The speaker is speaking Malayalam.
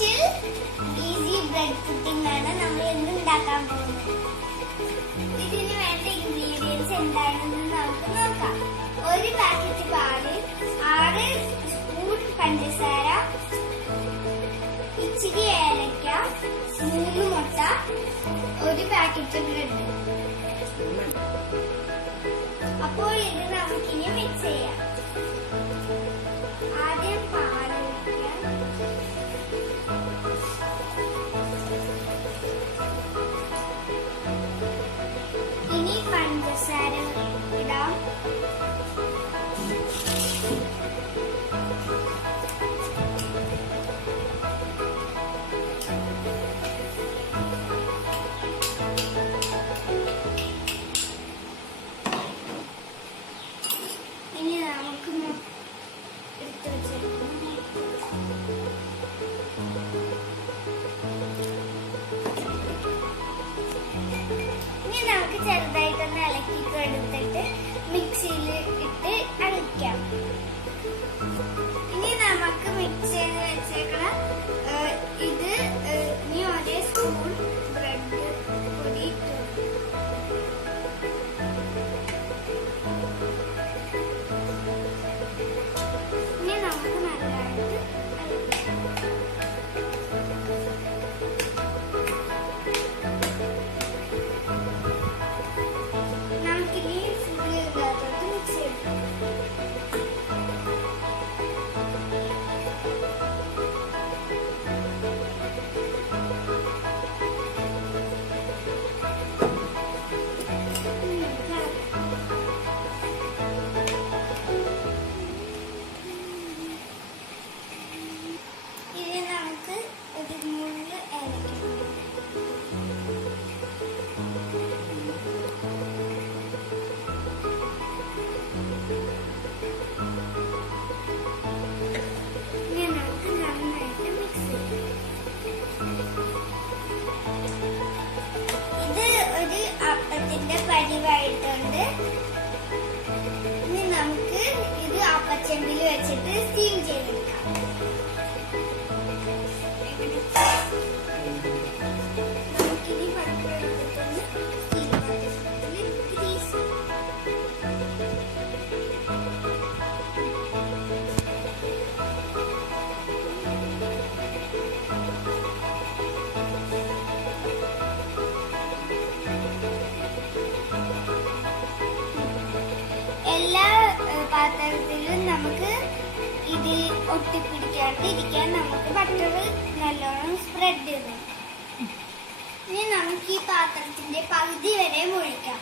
സ്പെഷ്യൽ ഈസി ബ്രെഡ് പുഡിംഗ് ആണ് നമ്മൾ ഇന്ന് ഉണ്ടാക്കാൻ പോകുന്നത്. ഇതിന് വേണ്ട ഇൻഗ്രീഡിയൻസ് എന്താണെന്ന് നമുക്ക് നോക്കാം. ഒരു പാക്കറ്റ് പാല്, 6 സ്പൂൺ പഞ്ചസാര, ഇച്ചിരി ഏലക്ക, 3 മുട്ട, ഒരു പാക്കറ്റ് ബ്രെഡ്. അപ്പോൾ ഇത് നമുക്കിനി മിക്സ് ചെയ്യാം. ആദ്യം പാല് ഒഴിക്കാം. ഇനി പഞ്ചസാര ഇടാം. ഇനി നമുക്ക് എടുത്ത് വെച്ചേക്കാം. ഇനി നമുക്ക് ചെറുതായിട്ടൊന്ന് ഇളക്കിയിട്ട് എടുത്തിട്ട് മിക്സിയിൽ ഇട്ട് അടിക്കാം. ഇനി നമുക്ക് മിക്സ് ചെയ്ത് വെച്ചേക്കണ ഇത് ഇനി 1 സ്പൂൺ ബ്രെഡ് പൊടി ഇട്ടു. ഇനി നമുക്ക് നല്ലതായിട്ട് നമുക്കിനി ഫുൾ ഇതിനകത്തോട്ട് മിക്സ് ചെയ്തെടുക്കാം. ഇനി നമുക്ക് ഒരു 3 ഏലക്ക. ഇനി നമുക്ക് നന്നായിട്ട് മിക്സ് ചെയ്യാം. ഇത് ഒരു അപ്പത്തിന്റെ പരിവായിട്ടുണ്ട്. ഇനി നമുക്ക് ഇത് അപ്പച്ചെമ്പിൽ വെച്ചിട്ട് സ്റ്റീം ചെയ്തെടുക്കാം. നമുക്കിനി പഴം എടുത്തിട്ടൊന്ന് സ്റ്റീം പാത്രത്തിൽ ഗ്രീസ് ചെയ്യാം. എല്ലാ പാത്രത്തിലും നമുക്ക് ഇത് ഒട്ടിപ്പിടിക്കാണ്ടിരിക്കാൻ നമുക്ക് ബട്ടർ നല്ലോണം സ്പ്രെഡ് ചെയ്ത്. ഇനി നമുക്ക് ഈ പാത്രത്തിന്റെ പകുതി വരെ ഒഴിക്കാം.